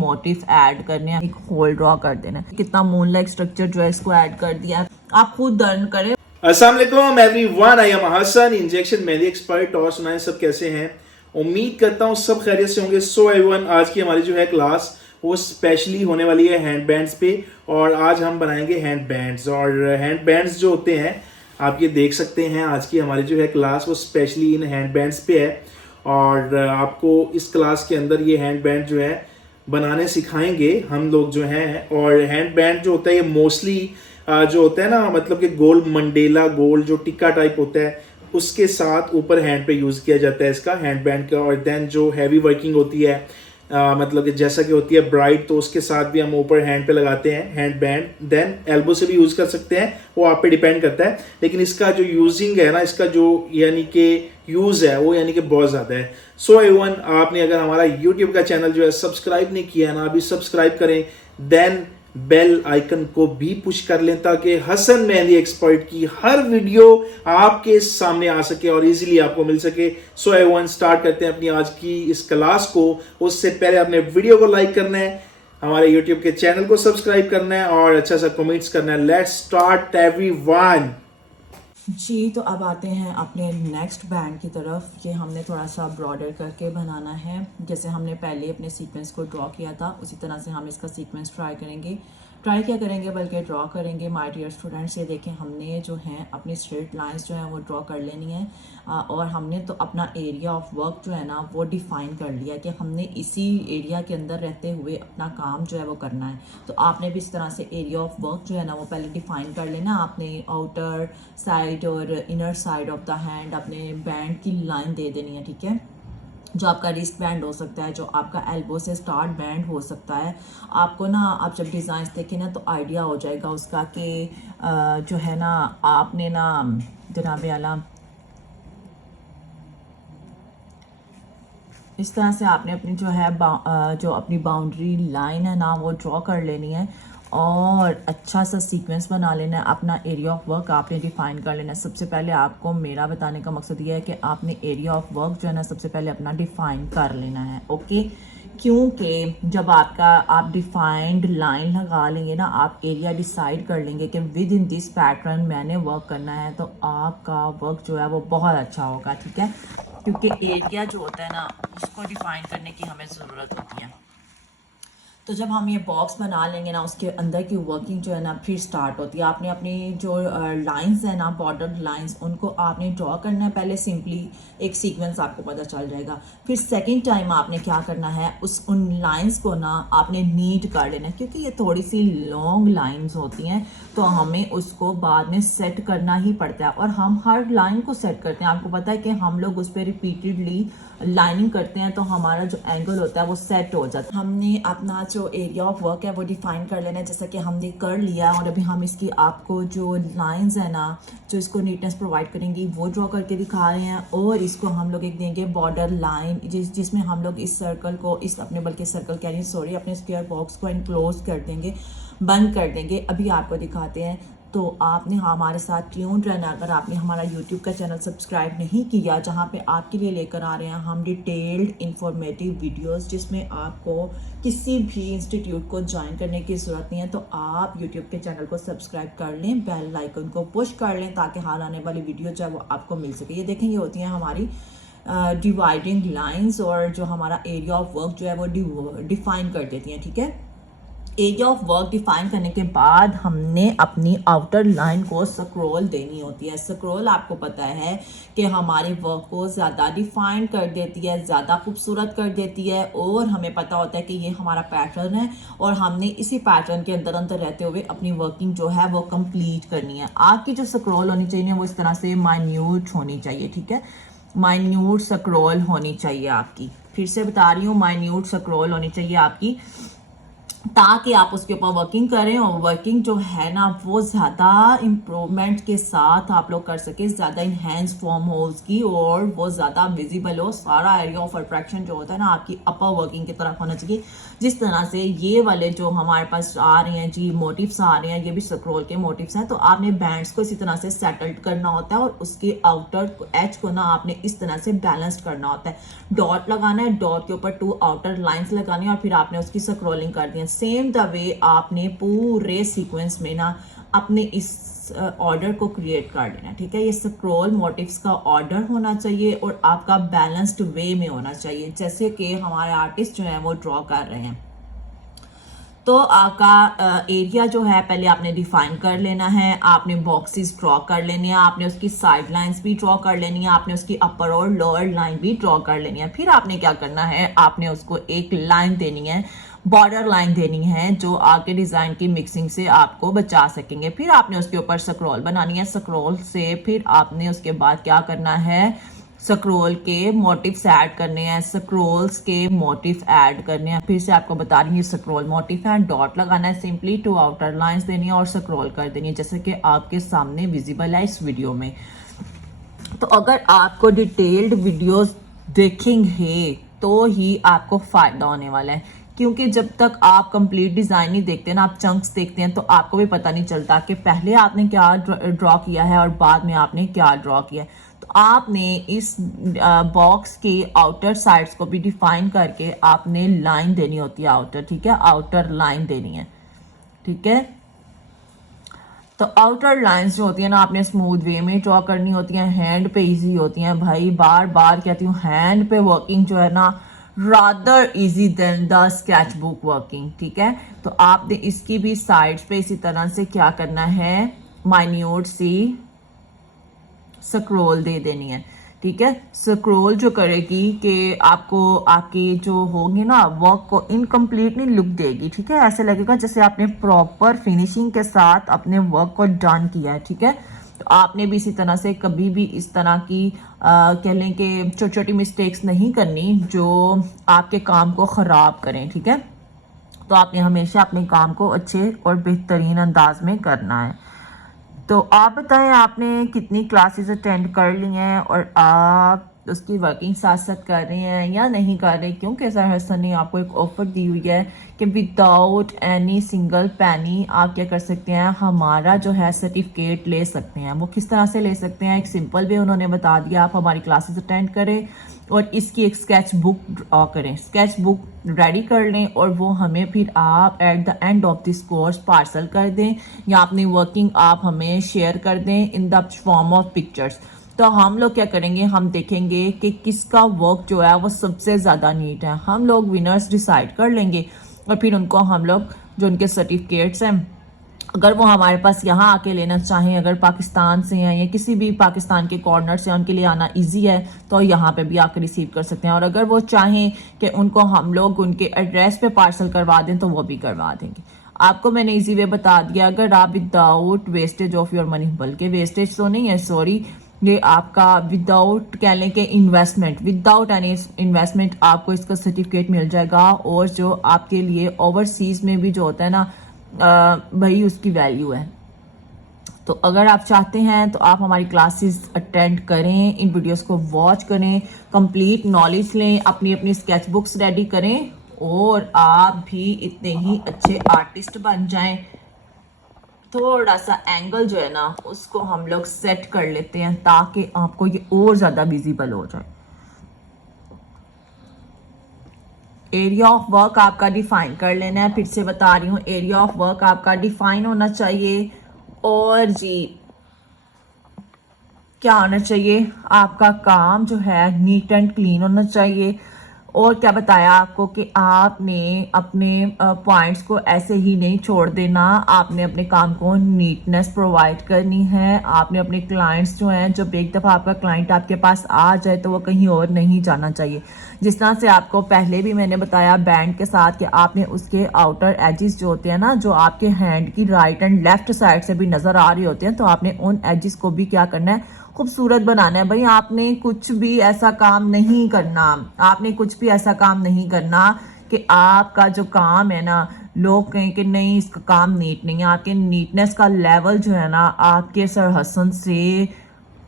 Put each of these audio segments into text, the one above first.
Motive add करने हैं, एक होल ड्रॉ कर देना है। कितना मून लाइक स्ट्रक्चर जो है इसको ऐड कर दिया, आप खुद लर्न करें। अस्सलाम वालेकुम everyone, I am Hasan, injection mehndi expert. और सुनाएं सब कैसे हैं? उम्मीद करता हूँ सब खैरियत से होंगे। सो एवरीवन, आज की हमारी जो है क्लास वो स्पेशली होने वाली है हैंड बैंड्स पे, और आज हम बनाएंगे हैंड बैंड्स। और हैंड बैंड्स जो होते हैं आप ये देख सकते हैं, आज की हमारी जो है क्लास वो स्पेशली इन हैंड बैंड्स पे है। और आपको इस क्लास के अंदर ये हैंड बैंड जो है बनाने सिखाएंगे हम लोग जो हैं। और हैंड बैंड जो होता है ये मोस्टली जो होता है ना, मतलब कि गोल मंडेला गोल जो टिक्का टाइप होता है उसके साथ ऊपर हैंड पे यूज़ किया जाता है इसका हैंड बैंड का। और देन जो हैवी वर्किंग होती है मतलब कि जैसा कि होती है ब्राइट, तो उसके साथ भी हम ऊपर हैंड पे लगाते हैं हैंड बैंड। देन एल्बो से भी यूज़ कर सकते हैं, वो आप पे डिपेंड करता है। लेकिन इसका जो यूजिंग है ना, इसका जो यानी कि यूज़ है वो यानी कि बहुत ज़्यादा है। सो एवरीवन, आपने अगर हमारा यूट्यूब का चैनल जो है सब्सक्राइब नहीं किया ना, अभी सब्सक्राइब करें। देन बेल आइकन को भी पुश कर लें ताकि हसन मेहंदी एक्सपर्ट की हर वीडियो आपके सामने आ सके और इजीली आपको मिल सके। सो एवरीवन, स्टार्ट करते हैं अपनी आज की इस क्लास को। उससे पहले आपने वीडियो को लाइक करना है, हमारे यूट्यूब के चैनल को सब्सक्राइब करना है और अच्छा सा कमेंट्स करना है। लेट्स स्टार्ट एवरीवन जी। तो अब आते हैं अपने नेक्स्ट बैंड की तरफ। ये हमने थोड़ा सा ब्रॉडर करके बनाना है, जैसे हमने पहले अपने सीक्वेंस को ड्रॉ किया था उसी तरह से हम इसका सीक्वेंस ट्राई क्या करेंगे बल्कि ड्रॉ करेंगे। माय डियर स्टूडेंट्स, ये देखें, हमने जो है अपनी स्ट्रेट लाइंस जो हैं वो ड्रॉ कर लेनी है। और हमने तो अपना एरिया ऑफ वर्क जो है ना वो डिफ़ाइन कर लिया कि हमने इसी एरिया के अंदर रहते हुए अपना काम जो है वो करना है। तो आपने भी इस तरह से एरिया ऑफ वर्क जो है ना वो पहले डिफ़ाइन कर लेना। आपने आउटर साइड और inner side of the hand अपने बैंड की लाइन दे देनी है, ठीक है। जो आपका रिस्ट बैंड हो सकता है, जो आपका एल्बो से स्टार्ट बैंड हो सकता है। आपको ना, आप जब डिज़ाइन देखें ना तो आइडिया हो जाएगा उसका कि जो है ना आपने ना जनाब आला इस तरह से आपने अपनी जो है जो अपनी बाउंड्री लाइन है ना वो ड्रॉ कर लेनी है और अच्छा सा सीक्वेंस बना लेना है। अपना एरिया ऑफ वर्क आपने डिफ़ाइन कर लेना है। सबसे पहले आपको मेरा बताने का मकसद ये है कि आपने एरिया ऑफ वर्क जो है ना सबसे पहले अपना डिफ़ाइन कर लेना है, ओके। क्योंकि जब आप डिफाइंड लाइन लगा लेंगे ना, आप एरिया डिसाइड कर लेंगे कि विद इन दिस पैटर्न मैंने वर्क करना है, तो आपका वर्क जो है वो बहुत अच्छा होगा, ठीक है। क्योंकि एरिया जो होता है ना उसको डिफाइन करने की हमें ज़रूरत होती है। तो जब हम ये बॉक्स बना लेंगे ना, उसके अंदर की वर्किंग जो है ना फिर स्टार्ट होती है। आपने अपनी जो लाइंस है ना, बॉर्डर लाइंस, उनको आपने ड्रॉ करना है पहले। सिंपली एक सीक्वेंस आपको पता चल जाएगा। फिर सेकंड टाइम आपने क्या करना है, उन लाइंस को ना आपने नीट कर लेना है, क्योंकि ये थोड़ी सी लॉन्ग लाइंस होती हैं तो हमें उसको बाद में सेट करना ही पड़ता है। और हम हर लाइन को सेट करते हैं। आपको पता है कि हम लोग उस पर रिपीटेडली लाइनिंग करते हैं तो हमारा जो एंगल होता है वो सेट हो जाता है। हमने अपना जो एरिया ऑफ वर्क है वो डिफाइन कर लेना है, जैसा कि हमने कर लिया। और अभी हम इसकी आपको जो लाइंस है ना जो इसको नीटनेस प्रोवाइड करेंगी वो ड्रॉ करके दिखा रहे हैं। और इसको हम लोग एक देंगे बॉर्डर लाइन, जिसमें हम लोग इस सर्कल को बल्कि सर्कल कह रही हैं, सॉरी, अपने स्क्वायर बॉक्स को इनक्लोज कर देंगे, बंद कर देंगे। अभी आपको दिखाते हैं। तो आपने हमारे साथ ट्यून्ड रहना। अगर आपने हमारा यूट्यूब का चैनल सब्सक्राइब नहीं किया, जहाँ पे आपके लिए लेकर आ रहे हैं हम डिटेल्ड इंफॉर्मेटिव वीडियोस, जिसमें आपको किसी भी इंस्टीट्यूट को ज्वाइन करने की ज़रूरत नहीं है, तो आप यूट्यूब के चैनल को सब्सक्राइब कर लें, बेल आइकन को पुश कर लें ताकि हाल आने वाली वीडियो जो है वो आपको मिल सके। ये देखें, ये होती हैं हमारी डिवाइडिंग लाइन्स, और जो हमारा एरिया ऑफ वर्क जो है वो डिफाइन कर देती हैं, ठीक है। एरिया ऑफ वर्क डिफाइन करने के बाद हमने अपनी आउटर लाइन को स्क्रॉल देनी होती है। स्क्रॉल आपको पता है कि हमारे वर्क को ज़्यादा डिफाइन कर देती है, ज़्यादा खूबसूरत कर देती है। और हमें पता होता है कि ये हमारा पैटर्न है और हमने इसी पैटर्न के अंदर अंदर रहते हुए अपनी वर्किंग जो है वो कंप्लीट करनी है। आपकी जो स्क्रॉल होनी चाहिए वो इस तरह से माइन्यूट होनी चाहिए, ठीक है। माइन्यूट स्क्रॉल होनी चाहिए आपकी। फिर से बता रही हूँ, माइन्यूट स्क्रॉल होनी चाहिए आपकी। ताकि आप उसके ऊपर वर्किंग करें और वर्किंग जो है ना वो ज़्यादा इम्प्रूवमेंट के साथ आप लोग कर सकें, ज़्यादा इन्हेंस फॉर्म हो उसकी और वो ज़्यादा विजिबल हो। सारा एरिया ऑफ अट्रैक्शन जो होता है ना आपकी अपर वर्किंग की तरफ होना चाहिए। जिस तरह से ये वाले जो हमारे पास आ रहे हैं जी मोटिव्स आ रहे हैं, ये भी स्क्रॉल के मोटिव्स हैं, तो आपने बैंड्स को इसी तरह से सेटल्ड करना होता है और उसके आउटर एज को ना आपने इस तरह से बैलेंस्ड करना होता है। डॉट लगाना है, डॉट के ऊपर 2 आउटर लाइंस लगानी है और फिर आपने उसकी स्क्रॉलिंग कर दी है। सेम द वे आपने पूरे सीक्वेंस में ना अपने इस ऑर्डर को क्रिएट कर लेना, ठीक है। ये स्क्रॉल मोटिव्स का ऑर्डर होना चाहिए और आपका बैलेंस्ड वे में होना चाहिए, जैसे कि हमारे आर्टिस्ट जो हैं वो ड्रॉ कर रहे हैं। तो आपका एरिया जो है पहले आपने डिफाइन कर लेना है, आपने बॉक्सेस ड्रॉ कर लेने हैं, आपने उसकी साइड लाइंस भी ड्रॉ कर लेनी है, आपने उसकी अपर और लोअर लाइन भी ड्रॉ कर लेनी है। फिर आपने क्या करना है, आपने उसको एक लाइन देनी है, बॉर्डर लाइन देनी है जो आगे डिज़ाइन की मिक्सिंग से आपको बचा सकेंगे। फिर आपने उसके ऊपर स्क्रॉल बनानी है, स्क्रॉल से फिर आपने उसके बाद क्या करना है, स्क्रॉल के मोटिव्स ऐड करने हैं, स्क्रॉल्स के मोटिव ऐड करने हैं। फिर से आपको बता रही हूँ स्क्रॉल मोटिव है, डॉट लगाना है, सिंपली 2 आउटर लाइंस देनी है और स्क्रॉल कर देनी है, जैसे कि आपके सामने विजिबल है इस वीडियो में। तो अगर आपको डिटेल्ड वीडियोस देखेंगे तो ही आपको फ़ायदा होने वाला है, क्योंकि जब तक आप कंप्लीट डिज़ाइन नहीं देखते ना, आप चंक्स देखते हैं, तो आपको भी पता नहीं चलता कि पहले आपने क्या ड्रॉ किया है और बाद में आपने क्या ड्रॉ किया है। तो आपने इस बॉक्स के आउटर साइड्स को भी डिफाइन करके आपने लाइन देनी होती है आउटर, ठीक है, आउटर लाइन देनी है, ठीक है। तो आउटर लाइंस जो होती है ना आपने स्मूथ वे में ड्रॉ करनी होती हैं, हैंड पे इजी होती हैं भाई, बार बार कहती हूँ, हैंड पे वर्किंग जो है ना rather easy than the sketch book working, ठीक है। तो आपने इसकी भी साइड्स पे इसी तरह से क्या करना है, माइन्यूट सी स्क्रॉल दे देनी है, ठीक है। स्क्रॉल जो करेगी कि आपको आपके जो होंगे ना वर्क को इनकम्प्लीट नहीं लुक देगी, ठीक है। ऐसे लगेगा जैसे आपने प्रॉपर फिनिशिंग के साथ अपने वर्क को डन किया है, ठीक है। तो आपने भी इसी तरह से कभी भी इस तरह की कह लें कि छोटी छोटी मिस्टेक्स नहीं करनी जो आपके काम को ख़राब करें, ठीक है। तो आपने हमेशा अपने काम को अच्छे और बेहतरीन अंदाज में करना है। तो आप बताएं आपने कितनी क्लासेस अटेंड कर ली हैं और आप उसकी वर्किंग साथ साथ कर रहे हैं या नहीं कर रहे, क्योंकि सर हसन ने आपको एक ऑफ़र दी हुई है कि विदाउट एनी सिंगल पैनी आप क्या कर सकते हैं, हमारा जो है सर्टिफिकेट ले सकते हैं। वो किस तरह से ले सकते हैं, एक सिंपल वे उन्होंने बता दिया, आप हमारी क्लासेस अटेंड करें और इसकी एक स्केच बुक ड्रॉ करें, स्केच बुक रेडी कर लें और वो हमें फिर आप at the end of this course parcel कर दें या अपनी वर्किंग आप हमें शेयर कर दें in the form of pictures. तो हम लोग क्या करेंगे, हम देखेंगे कि किसका वर्क जो है वो सबसे ज़्यादा नीट है, हम लोग विनर्स डिसाइड कर लेंगे और फिर उनको हम लोग जो उनके सर्टिफिकेट्स हैं, अगर वो हमारे पास यहाँ आके लेना चाहें, अगर पाकिस्तान से हैं या किसी भी पाकिस्तान के कॉर्नर से उनके लिए आना इजी है तो यहाँ पे भी आकर रिसीव कर सकते हैं, और अगर वो चाहें कि उनको हम लोग उनके एड्रेस पे पार्सल करवा दें तो वो भी करवा देंगे। आपको मैंने इजी वे बता दिया, अगर आप without wastage of your money, बल्कि वेस्टेज तो नहीं है सॉरी, ये आपका विदाउट कह लें कि इन्वेस्टमेंट, विदाउट एनी इन्वेस्टमेंट आपको इसका सर्टिफिकेट मिल जाएगा। और जो आपके लिए ओवरसीज़ में भी जो होता है ना भाई उसकी वैल्यू है। तो अगर आप चाहते हैं तो आप हमारी क्लासेस अटेंड करें, इन वीडियोस को वॉच करें, कंप्लीट नॉलेज लें, अपनी अपनी स्केच बुक्स रेडी करें और आप भी इतने ही अच्छे आर्टिस्ट बन जाएं। थोड़ा सा एंगल जो है ना उसको हम लोग सेट कर लेते हैं ताकि आपको ये और ज़्यादा विजिबल हो जाए। एरिया ऑफ वर्क आपका डिफाइन कर लेना है, फिर से बता रही हूँ, एरिया ऑफ वर्क आपका डिफाइन होना चाहिए। और जी क्या होना चाहिए, आपका काम जो है नीट एंड क्लीन होना चाहिए। और क्या बताया आपको कि आपने अपने पॉइंट्स को ऐसे ही नहीं छोड़ देना, आपने अपने काम को नीटनेस प्रोवाइड करनी है। आपने अपने क्लाइंट्स जो हैं, जब एक दफ़ा आपका क्लाइंट आपके पास आ जाए तो वो कहीं और नहीं जाना चाहिए। जिस तरह से आपको पहले भी मैंने बताया बैंड के साथ कि आपने उसके आउटर एजेस जो होते हैं ना, जो आपके हैंड की राइट एंड लेफ्ट साइड से भी नज़र आ रही होती हैं, तो आपने उन एजेस को भी क्या करना है, खूबसूरत बनाना है। भाई आपने कुछ भी ऐसा काम नहीं करना, आपने कुछ भी ऐसा काम नहीं करना कि आपका जो काम है ना लोग कहें कि नहीं इसका काम नीट नहीं है, आपके नीटनेस का लेवल जो है ना आपके सर हसन से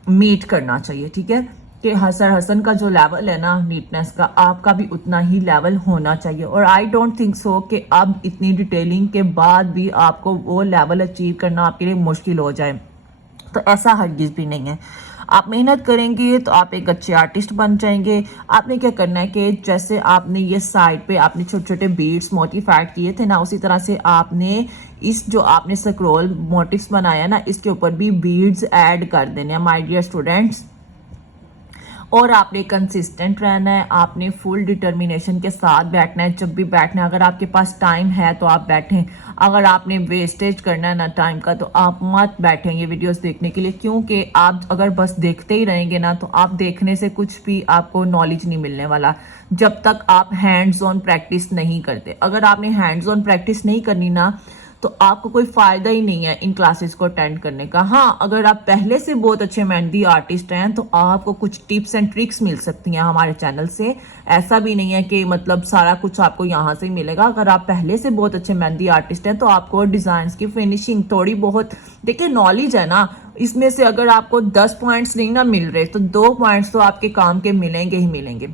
मीट करना चाहिए, ठीक है। कि सर हसन का जो लेवल है ना नीटनेस का, आपका भी उतना ही लेवल होना चाहिए। और आई डोंट थिंक सो कि अब इतनी डिटेलिंग के बाद भी आपको वो लेवल अचीव करना आपके लिए मुश्किल हो जाए, तो ऐसा हरगिज़ भी नहीं है। आप मेहनत करेंगे तो आप एक अच्छे आर्टिस्ट बन जाएंगे। आपने क्या करना है कि जैसे आपने ये साइड पे आपने छोटे छोटे बीड्स मोटिव ऐड किए थे ना, उसी तरह से आपने इस जो आपने स्क्रॉल मोटिव्स बनाया ना, इसके ऊपर भी बीड्स ऐड कर देने हैं माय डियर स्टूडेंट्स। और आपने कंसिस्टेंट रहना है, आपने फुल डिटर्मिनेशन के साथ बैठना है। जब भी बैठना है, अगर आपके पास टाइम है तो आप बैठें, अगर आपने वेस्टेज करना है ना टाइम का तो आप मत बैठें ये वीडियोस देखने के लिए, क्योंकि आप अगर बस देखते ही रहेंगे ना तो आप देखने से कुछ भी आपको नॉलेज नहीं मिलने वाला जब तक आप हैंड्स ऑन प्रैक्टिस नहीं करते। अगर आपने हैंड्स ऑन प्रैक्टिस नहीं करनी ना तो आपको कोई फ़ायदा ही नहीं है इन क्लासेस को अटेंड करने का। हाँ, अगर आप पहले से बहुत अच्छे मेहंदी आर्टिस्ट हैं तो आपको कुछ टिप्स एंड ट्रिक्स मिल सकती हैं हमारे चैनल से। ऐसा भी नहीं है कि मतलब सारा कुछ आपको यहाँ से ही मिलेगा। अगर आप पहले से बहुत अच्छे मेहंदी आर्टिस्ट हैं तो आपको डिज़ाइंस की फिनिशिंग थोड़ी बहुत, देखिए नॉलेज है ना, इसमें से अगर आपको 10 पॉइंट्स नहीं ना मिल रहे तो 2 पॉइंट्स तो आपके काम के मिलेंगे ही मिलेंगे।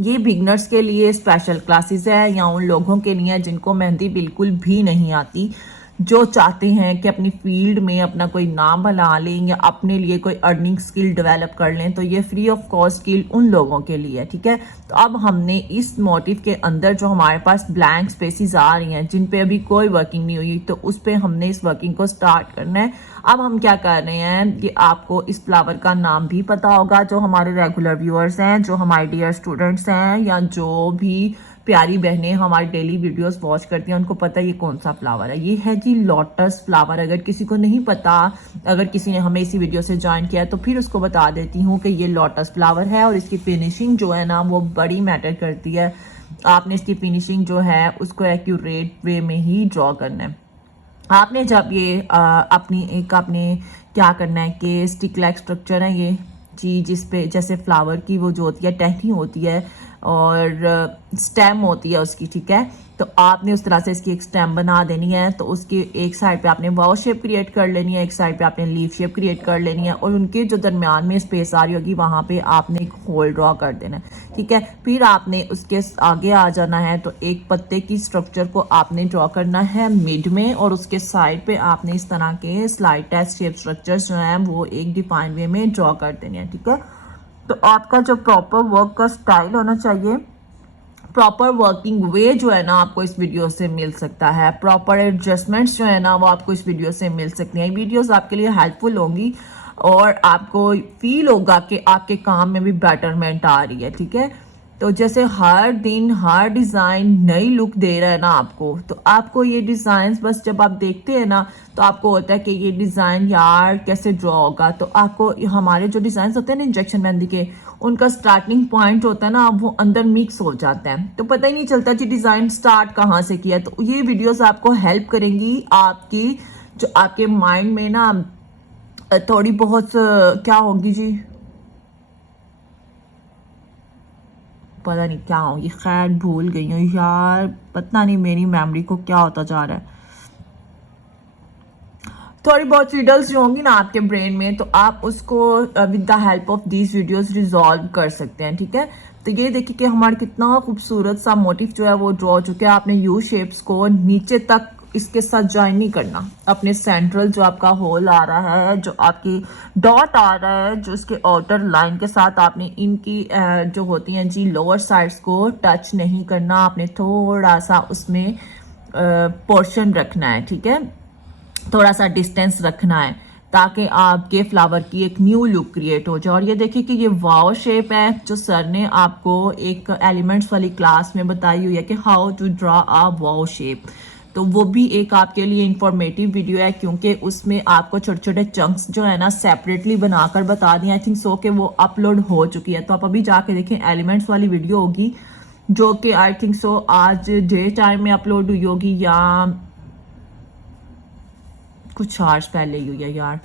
ये बिगनर्स के लिए स्पेशल क्लासेस है या उन लोगों के लिए जिनको मेहंदी बिल्कुल भी नहीं आती, जो चाहते हैं कि अपनी फील्ड में अपना कोई नाम बना लें या अपने लिए कोई अर्निंग स्किल डेवलप कर लें, तो ये फ्री ऑफ कॉस्ट स्किल उन लोगों के लिए है, ठीक है। तो अब हमने इस मोटिव के अंदर जो हमारे पास ब्लैंक स्पेसिस आ रही हैं जिन पे अभी कोई वर्किंग नहीं हुई, तो उस पर हमने इस वर्किंग को स्टार्ट करना है। अब हम क्या कर रहे हैं कि आपको इस फ्लावर का नाम भी पता होगा, जो हमारे रेगुलर व्यूअर्स हैं, जो हमारे डियर स्टूडेंट्स हैं या जो भी प्यारी बहनें हमारी डेली वीडियोस वॉच करती हैं उनको पता है ये कौन सा फ्लावर है। ये है जी लोटस फ्लावर। अगर किसी को नहीं पता, अगर किसी ने हमें इसी वीडियो से ज्वाइन किया है तो फिर उसको बता देती हूँ कि ये लोटस फ्लावर है और इसकी फिनिशिंग जो है ना वो बड़ी मैटर करती है। आपने इसकी फिनिशिंग जो है उसको एक्यूरेट वे में ही ड्रॉ करना है। आपने जब ये आपने क्या करना है कि स्टिक लाइक स्ट्रक्चर है ये जी, जिस पे जैसे फ्लावर की वो जो होती है टहनी होती है और स्टेम होती है उसकी, ठीक है। तो आपने उस तरह से इसकी एक स्टेम बना देनी है। तो उसकी एक साइड पे आपने वाव शेप क्रिएट कर लेनी है, एक साइड पे आपने लीफ शेप क्रिएट कर लेनी है और उनके जो दरमियान में स्पेस आ रही होगी वहाँ पे आपने एक होल ड्रॉ कर देना है, ठीक है। फिर आपने उसके आगे आ जाना है, तो एक पत्ते की स्ट्रक्चर को आपने ड्रॉ करना है मिड में और उसके साइड पे आपने इस तरह के स्लाइड टेस्ट शेप स्ट्रक्चर्स जो हैं वो एक डिफाइन वे में ड्रॉ कर देने हैं, ठीक है। तो आपका जो प्रॉपर वर्क का स्टाइल होना चाहिए, प्रॉपर वर्किंग वे जो है ना आपको इस वीडियो से मिल सकता है, प्रॉपर एडजस्टमेंट्स जो है ना वो आपको इस वीडियो से मिल सकती हैं। वीडियोस आपके लिए हेल्पफुल होंगी और आपको फील होगा कि आपके काम में भी बेटरमेंट आ रही है, ठीक है। तो जैसे हर दिन हर डिज़ाइन नई लुक दे रहा है ना आपको, तो आपको ये डिज़ाइंस बस जब आप देखते हैं ना तो आपको होता है कि ये डिज़ाइन यार कैसे ड्रॉ होगा। तो आपको हमारे जो डिज़ाइन होते हैं ना इंजेक्शन मेहंदी के, उनका स्टार्टिंग पॉइंट होता है ना वो अंदर मिक्स हो जाता है, तो पता ही नहीं चलता जी डिज़ाइन स्टार्ट कहाँ से किया। तो ये वीडियोस आपको हेल्प करेंगी आपकी जो आपके माइंड में ना थोड़ी बहुत क्या होगी जी, पता नहीं क्या होगी, खैर भूल गई हूँ यार, पता नहीं मेरी मेमोरी को क्या होता जा रहा है। थोड़ी बहुत रिडल्स जो होंगी ना आपके ब्रेन में, तो आप उसको with the help of these videos resolve कर सकते हैं, ठीक है। तो ये देखिए कि हमारा कितना खूबसूरत सा मोटिव जो है वो ड्रॉ हो चुका है। आपने यू शेप्स को नीचे तक इसके साथ ज्वाइन नहीं करना, अपने सेंट्रल जो आपका होल आ रहा है, जो आपकी डॉट आ रहा है, जो इसके आउटर लाइन के साथ आपने इनकी जो होती हैं जी लोअर साइड्स को टच नहीं करना। आपने थोड़ा सा उसमें पोर्शन रखना है, ठीक है, थोड़ा सा डिस्टेंस रखना है ताकि आपके फ्लावर की एक न्यू लुक क्रिएट हो जाए। और ये देखिए कि ये वाव शेप है जो सर ने आपको एक एलिमेंट्स वाली क्लास में बताई हुई है कि how to draw a wave shape. तो वो भी एक आपके लिए इंफॉर्मेटिव वीडियो है क्योंकि उसमें आपको छोटे छोटे चंक्स जो है ना सेपरेटली बनाकर बता दिए। आई थिंक सो कि वो अपलोड हो चुकी है, तो आप अभी जाके देखें, एलिमेंट्स वाली वीडियो होगी जो कि आई थिंक सो आज डे टाइम में अपलोड हुई होगी या कुछ आवर्स पहले ही हुई है यार,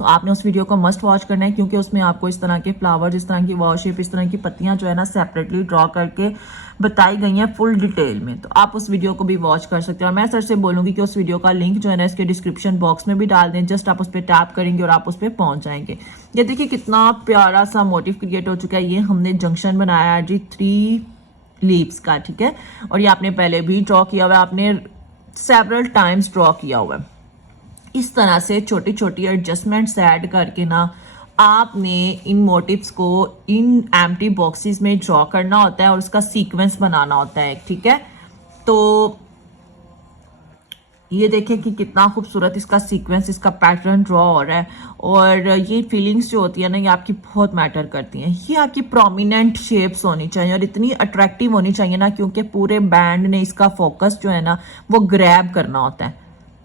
तो आपने उस वीडियो को मस्ट वॉच करना है, क्योंकि उसमें आपको इस तरह के फ्लावर्स, इस तरह की वॉल शेप, इस तरह की पत्तियां जो है ना सेपरेटली ड्रॉ करके बताई गई हैं फुल डिटेल में। तो आप उस वीडियो को भी वॉच कर सकते हो। मैं सर से बोलूँगी कि उस वीडियो का लिंक जो है ना इसके डिस्क्रिप्शन बॉक्स में भी डाल दें, जस्ट आप उस पर टैप करेंगे और आप उस पर पहुँच जाएंगे। ये देखिए कितना प्यारा सा मोटिव क्रिएट हो चुका है। ये हमने जंक्शन बनाया है जी 3 लीव्स का, ठीक है, और ये आपने पहले भी ड्रॉ किया हुआ है, आपने सेवरल टाइम्स ड्रॉ किया हुआ है। इस तरह से छोटी छोटी एडजस्टमेंट्स ऐड करके ना आपने इन मोटिव्स को इन एम्प्टी बॉक्सेस में ड्रॉ करना होता है और उसका सीक्वेंस बनाना होता है, ठीक है। तो ये देखें कि कितना खूबसूरत इसका सीक्वेंस, इसका पैटर्न ड्रॉ हो रहा है। और ये फीलिंग्स जो होती है ना ये आपकी बहुत मैटर करती हैं। ये आपकी प्रोमिनेंट शेप्स होनी चाहिए और इतनी अट्रैक्टिव होनी चाहिए ना, क्योंकि पूरे बैंड ने इसका फोकस जो है ना वो ग्रैब करना होता है,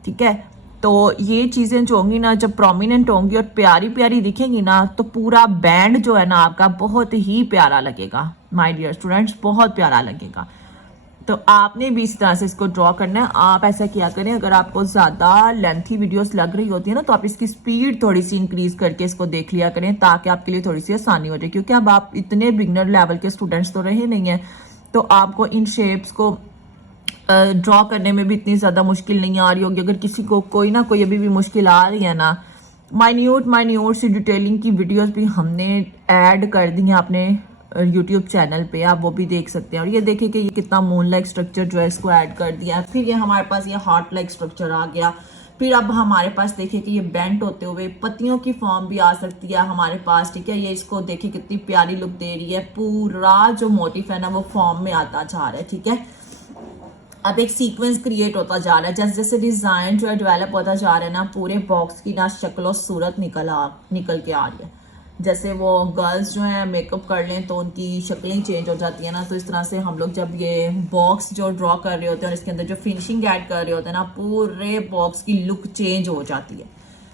ठीक है। तो ये चीज़ें जो होंगी ना जब प्रोमिनेंट होंगी और प्यारी प्यारी दिखेंगी ना तो पूरा बैंड जो है ना आपका बहुत ही प्यारा लगेगा माय डियर स्टूडेंट्स, बहुत प्यारा लगेगा। तो आपने भी इस तरह से इसको ड्रॉ करना है। आप ऐसा किया करें, अगर आपको ज़्यादा लेंथी वीडियोस लग रही होती है ना तो आप इसकी स्पीड थोड़ी सी इंक्रीज करके इसको देख लिया करें, ताकि आपके लिए थोड़ी सी आसानी हो जाए, क्योंकि अब आप इतने बिगनर लेवल के स्टूडेंट्स तो रहे नहीं हैं, तो आपको इन शेप्स को ड्रॉ करने में भी इतनी ज़्यादा मुश्किल नहीं आ रही होगी। अगर किसी को कोई ना कोई अभी भी मुश्किल आ रही है ना, माइन्यूट सी डिटेलिंग की वीडियोस भी हमने ऐड कर दी हैं अपने यूट्यूब चैनल पे, आप वो भी देख सकते हैं। और ये देखिए कि ये कितना मून लाइक स्ट्रक्चर जो है इसको ऐड कर दिया। फिर ये हमारे पास ये हार्ट लाइक स्ट्रक्चर आ गया। फिर अब हमारे पास देखिए कि ये बेंट होते हुए पत्तियों की फॉर्म भी आ सकती है हमारे पास, ठीक है। ये इसको देखिए कितनी प्यारी लुक दे रही है, पूरा जो मोटिव है ना वो फॉर्म में आता जा रहा है, ठीक है। अब एक सीक्वेंस क्रिएट होता जा रहा है, जैसे जैसे डिज़ाइन जो है डेवलप होता जा रहा है ना, पूरे बॉक्स की ना शक्ल और सूरत निकल के आ रही है। जैसे वो गर्ल्स जो है मेकअप कर लें तो उनकी शक्लें चेंज हो जाती है ना, तो इस तरह से हम लोग जब ये बॉक्स जो ड्रॉ कर रहे होते हैं और इसके अंदर जो फिनिशिंग ऐड कर रहे होते हैं ना, पूरे बॉक्स की लुक चेंज हो जाती है।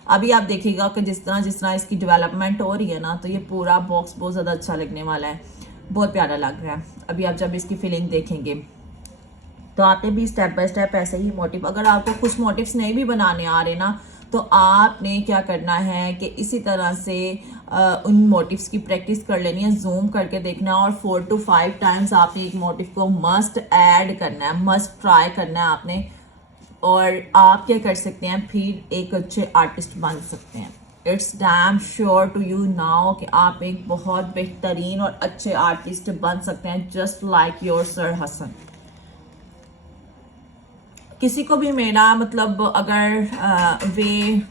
अभी आप देखिएगा कि जिस तरह इसकी डेवलपमेंट हो रही है ना, तो ये पूरा बॉक्स बहुत ज़्यादा अच्छा लगने वाला है, बहुत प्यारा लग रहा है। अभी आप जब इसकी फिलिंग देखेंगे तो आपने भी स्टेप बाय स्टेप ऐसे ही मोटिव, अगर आपको कुछ मोटिव्स नहीं भी बनाने आ रहे ना तो आपने क्या करना है कि इसी तरह से उन मोटिव्स की प्रैक्टिस कर लेनी है, जूम करके देखना और 4 to 5 टाइम्स आपने एक मोटिव को मस्ट ऐड करना है, मस्ट ट्राई करना है आपने। और आप क्या कर सकते हैं, फिर एक अच्छे आर्टिस्ट बन सकते हैं। It's damn sure to you now कि आप एक बहुत बेहतरीन और अच्छे आर्टिस्ट बन सकते हैं, just like your sir Hasan. किसी को भी मेरा मतलब अगर वे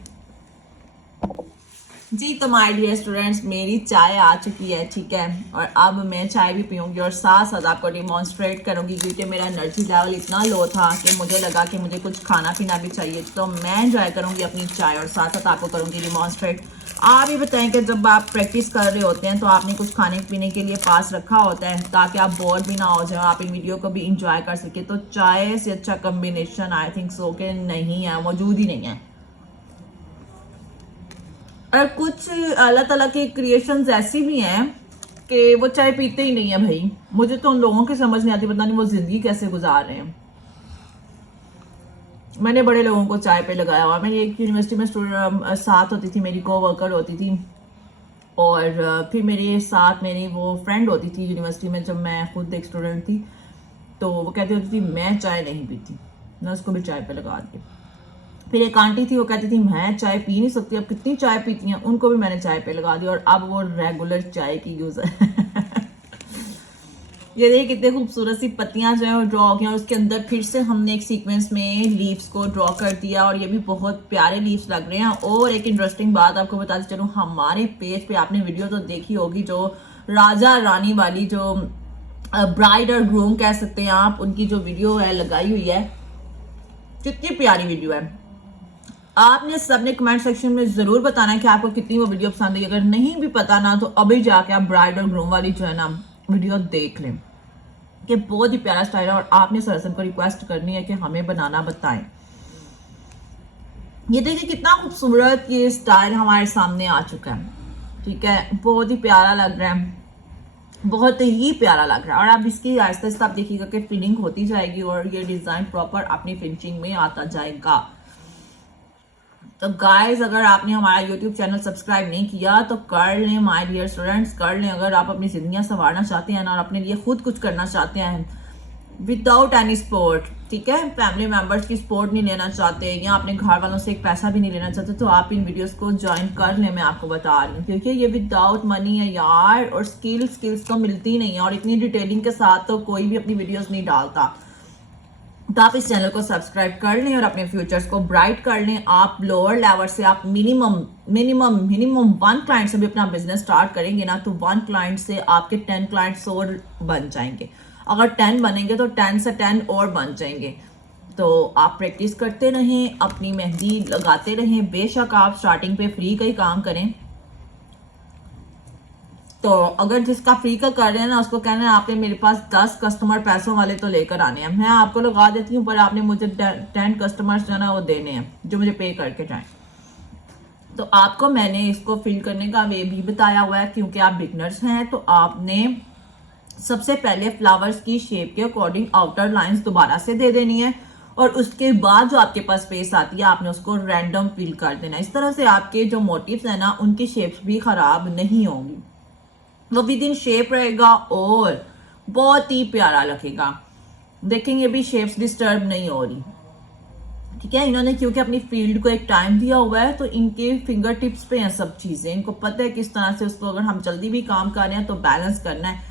जी, तो माय डियर स्टूडेंट्स मेरी चाय आ चुकी है, ठीक है। और अब मैं चाय भी पीऊँगी और साथ साथ आपको डिमॉन्स्ट्रेट करूँगी, क्योंकि मेरा एनर्जी लेवल इतना लो था कि मुझे लगा कि मुझे कुछ खाना पीना भी चाहिए, तो मैं एंजॉय करूँगी अपनी चाय और साथ साथ आपको करूँगी डिमॉन्स्ट्रेट। आप ये बताएं कि जब आप प्रैक्टिस कर रहे होते हैं तो आपने कुछ खाने पीने के लिए पास रखा होता है ताकि आप बोर भी ना हो जाए, आप इन वीडियो को भी इंजॉय कर सके। तो चाय से अच्छा कम्बिनेशन आई थिंक सो कि नहीं है, मौजूद ही नहीं है। और कुछ अल्लाह ताला के क्रिएशंस ऐसी भी हैं कि वो चाय पीते ही नहीं है भाई। मुझे तो उन लोगों की समझ नहीं आती, पता नहीं वो जिंदगी कैसे गुजार रहे हैं। मैंने बड़े लोगों को चाय पे लगाया हुआ। मैं एक यूनिवर्सिटी में स्टूडेंट साथ होती थी, मेरी को वर्कर होती थी, और फिर मेरे साथ मेरी वो फ्रेंड होती थी यूनिवर्सिटी में जब मैं खुद एक स्टूडेंट थी। तो वो कहती होती थी मैं चाय नहीं पीती, मैं उसको भी चाय पे लगा दी। फिर एक आंटी थी वो कहती थी मैं चाय पी नहीं सकती, अब कितनी चाय पीती हैं, उनको भी मैंने चाय पे लगा दी और अब वो रेगुलर चाय की यूज़र। ये देखिए कितने खूबसूरत सी पत्तियां जो है वो ड्रॉ की, और उसके अंदर फिर से हमने एक सीक्वेंस में लीव्स को ड्रॉ कर दिया और ये भी बहुत प्यारे लीव्स लग रहे हैं। और एक इंटरेस्टिंग बात आपको बताती चलूँ, हमारे पेज पे आपने वीडियो तो देखी होगी जो राजा रानी वाली, जो ब्राइड और ग्रूम कह सकते हैं आप, उनकी जो वीडियो है लगाई हुई है, कितनी प्यारी वीडियो है। आपने सबने कमेंट सेक्शन में जरूर बताना है कि आपको कितनी वो वीडियो पसंद आई। अगर नहीं भी पता ना तो अभी जाके आप ब्राइड और ग्रूम वाली जो है ना वीडियो देख लें, कि बहुत ही प्यारा स्टाइल है। और आपने सरसन को रिक्वेस्ट करनी है कि हमें बनाना बताएं। ये देखिए कितना खूबसूरत ये स्टाइल हमारे सामने आ चुका है, ठीक है। बहुत ही प्यारा लग रहा है, बहुत ही प्यारा लग रहा है। और अब इसकी आहिस्ता आहिस्ता आप देखिएगा कि फिनिंग होती जाएगी और ये डिजाइन प्रॉपर अपनी फिनिशिंग में आता जाएगा। तो गाइस अगर आपने हमारा यूट्यूब चैनल सब्सक्राइब नहीं किया तो कर लें माय डियर स्टूडेंट्स, कर लें। अगर आप अपनी जिंदगियां संवारना चाहते हैं ना और अपने लिए खुद कुछ करना चाहते हैं विदाउट एनी सपोर्ट, ठीक है, फैमिली मेंबर्स की सपोर्ट नहीं लेना चाहते या अपने घर वालों से एक पैसा भी नहीं लेना चाहते, तो आप इन वीडियोस को ज्वाइन कर लें। मैं आपको बता रही हूँ क्योंकि ये विदाउट मनी है यार, और स्किल्स तो मिलती नहीं है, और इतनी डिटेलिंग के साथ तो कोई भी अपनी वीडियोस नहीं डालता। तो आप इस चैनल को सब्सक्राइब कर लें और अपने फ्यूचर्स को ब्राइट कर लें। आप लोअर लेवल से आप मिनिमम 1 क्लाइंट से भी अपना बिजनेस स्टार्ट करेंगे ना, तो 1 क्लाइंट से आपके 10 क्लाइंट्स और बन जाएंगे। अगर 10 बनेंगे तो 10 से 10 और बन जाएंगे। तो आप प्रैक्टिस करते रहें, अपनी मेहंदी लगाते रहें। बेशक आप स्टार्टिंग पे फ्री का ही काम करें, तो अगर जिसका फ्री का कर रहे हैं ना उसको कहना है आपने मेरे पास 10 कस्टमर पैसों वाले तो लेकर आने हैं, मैं आपको लगा देती हूँ पर आपने मुझे 10 कस्टमर्स जो है ना वो देने हैं जो मुझे पे करके जाएं। तो आपको मैंने इसको फिल करने का वे भी बताया हुआ है, क्योंकि आप बिगनर्स हैं तो आपने सबसे पहले फ्लावर्स की शेप के अकॉर्डिंग आउटर लाइंस दोबारा से दे देनी है, और उसके बाद जो आपके पास स्पेस आती है आपने उसको रैंडम फिल कर देना। इस तरह से आपके जो मोटिव्स है ना उनकी शेप्स भी खराब नहीं होंगी, वो विद इन शेप रहेगा और बहुत ही प्यारा लगेगा। देखेंगे भी शेप्स डिस्टर्ब नहीं हो रही, ठीक है। इन्होंने क्योंकि अपनी फील्ड को एक टाइम दिया हुआ है तो इनके फिंगर टिप्स पे हैं सब चीजें, इनको पता है किस तरह से उसको अगर हम जल्दी भी काम कर रहे हैं तो बैलेंस करना है।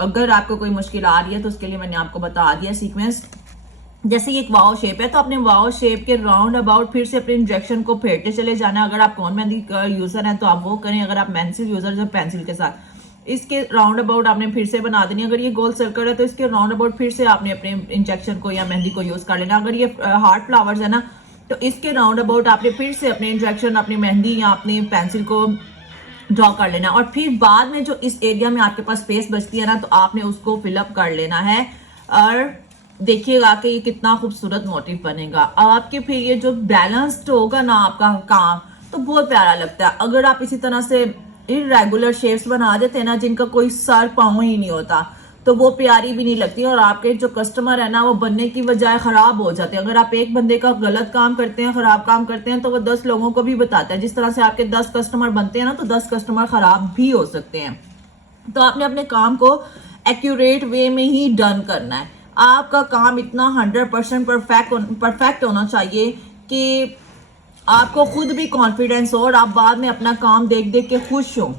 अगर आपको कोई मुश्किल आ रही है तो उसके लिए मैंने आपको बता दिया सीक्वेंस। जैसे ये एक वाओ शेप है तो अपने वाओ शेप के राउंड अबाउट फिर से अपने इंजेक्शन को फेरते चले जाना। अगर आप कौन मेहंदी यूजर हैं तो आप वो करें, अगर आप पेंसिल यूजर जो पेंसिल के साथ इसके राउंड अबाउट आपने फिर से बना देनी। अगर ये गोल सर्कल है तो इसके राउंड अबाउट फिर से आपने अपने इंजेक्शन को या मेहंदी को यूज कर लेना। अगर ये हार्ट फ्लावर्स है ना तो इसके राउंड अबाउट आपने फिर से अपने इंजेक्शन, अपनी मेहंदी या अपनी पेंसिल को ड्रॉ कर लेना, और फिर बाद में जो इस एरिया में आपके पास स्पेस बचती है ना तो आपने उसको फिलअप कर लेना है। और देखिएगा कि ये कितना खूबसूरत मोटिव बनेगा। अब आपके फिर ये जो बैलेंस्ड होगा ना आपका काम तो बहुत प्यारा लगता है। अगर आप इसी तरह से इरेगुलर शेप्स बना देते हैं ना जिनका कोई सर पाँव ही नहीं होता तो वो प्यारी भी नहीं लगती, और आपके जो कस्टमर है ना वो बनने की बजाय खराब हो जाते हैं। अगर आप एक बंदे का गलत काम करते हैं, खराब काम करते हैं तो वो 10 लोगों को भी बताता है। जिस तरह से आपके 10 कस्टमर बनते हैं ना तो 10 कस्टमर खराब भी हो सकते हैं। तो आपने अपने काम को एक्यूरेट वे में ही डन करना है। आपका काम इतना 100% परफेक्ट होना चाहिए कि आपको खुद भी कॉन्फिडेंस हो और आप बाद में अपना काम देख देख के खुश हो।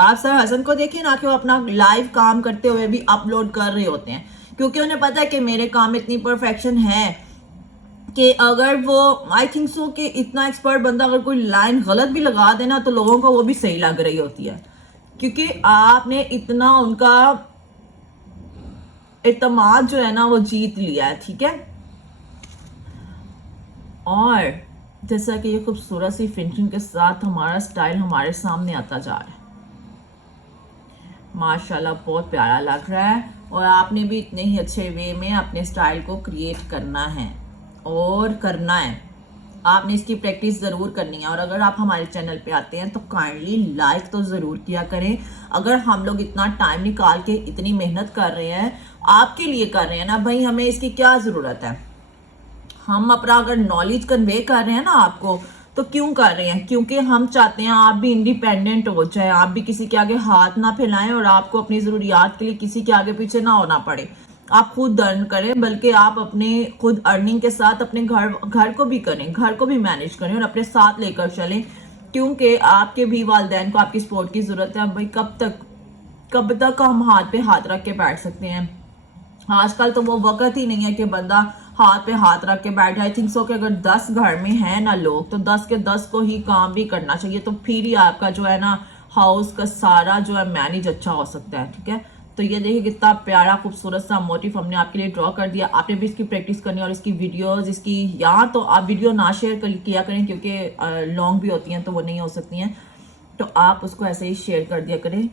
आप सर हसन को देखिए ना कि वो अपना लाइव काम करते हुए भी अपलोड कर रहे होते हैं, क्योंकि उन्हें पता है कि मेरे काम में इतनी परफेक्शन है कि अगर वो आई थिंक सो कि इतना एक्सपर्ट बंदा अगर कोई लाइन गलत भी लगा देना तो लोगों को वो भी सही लग रही होती है, क्योंकि आपने इतना उनका एतमाद जो है ना वो जीत लिया है, ठीक है। और जैसा कि ये खूबसूरत सी फिनिशिंग के साथ हमारा स्टाइल हमारे सामने आता जा रहा है, माशाल्लाह बहुत प्यारा लग रहा है। और आपने भी इतने ही अच्छे वे में अपने स्टाइल को क्रिएट करना है और करना है। आपने इसकी प्रैक्टिस ज़रूर करनी है। और अगर आप हमारे चैनल पे आते हैं तो काइंडली लाइक तो ज़रूर किया करें। अगर हम लोग इतना टाइम निकाल के इतनी मेहनत कर रहे हैं आपके लिए कर रहे हैं ना भाई, हमें इसकी क्या ज़रूरत है। हम अपना अगर नॉलेज कन्वे कर रहे हैं ना आपको तो क्यों कर रहे हैं, क्योंकि हम चाहते हैं आप भी इंडिपेंडेंट हो जाए, आप भी किसी के आगे हाथ ना फैलाएं और आपको अपनी ज़रूरियात के लिए किसी के आगे पीछे ना होना पड़े। आप खुद अर्न करें, बल्कि आप अपने खुद अर्निंग के साथ अपने घर को भी करें, घर को भी मैनेज करें और अपने साथ लेकर चलें, क्योंकि आपके भी वालिदैन को आपकी सपोर्ट की ज़रूरत है। भाई कब तक हम हाथ पे हाथ रख के बैठ सकते हैं। आजकल तो वो वक्त ही नहीं है कि बंदा हाथ पे हाथ रख के बैठे। आई थिंक सो कि अगर 10 घर में है ना लोग तो 10 के 10 को ही काम भी करना चाहिए, तो फिर ही आपका जो है ना हाउस का सारा जो है मैनेज अच्छा हो सकता है, ठीक है। तो ये देखिए कितना प्यारा खूबसूरत सा मोटिव हमने आपके लिए ड्रॉ कर दिया। आपने भी इसकी प्रैक्टिस करनी है और इसकी वीडियोस इसकी, या तो आप वीडियो ना शेयर किया करें क्योंकि लॉन्ग भी होती हैं तो वो नहीं हो सकती हैं, तो आप उसको ऐसे ही शेयर कर दिया करें।